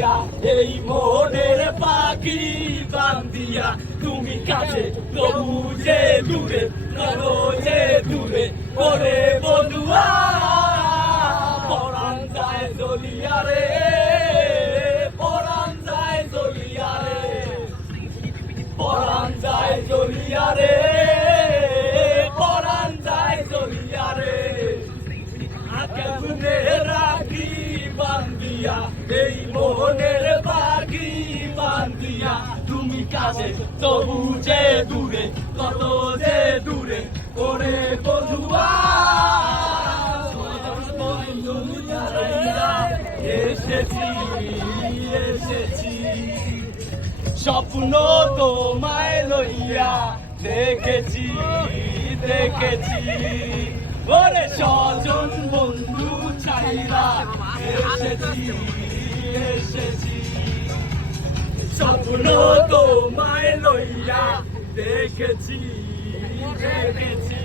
লইয়া এই মনের পাখি বান্ধিয়া তুমি কাছে তবু যে দূরে করো যে দূরে করে বন্ধুয়া পরাণ যায় জ্বলিয়া রে পরাণ যায় জ্বলিয়া রে পরাণ যায় জ্বলিয়া রে পরাণ যায় জ্বলিয়া রে আগুনে রাখি বান্ধিয়া এই মোহনের পাখি বান্ধিয়া তুমি কাছে তবু যে দূরে কত যে দূরে করে বধুয়া এসেছি এসেছি স্বপ্ন তোমায় লইয়া দেখেছি দেখেছি ওরে স্বজন বন্ধু ছাইরা এসেছি এসেছি স্বপ্ন তোমায় লইয়া দেখেছি দেখেছি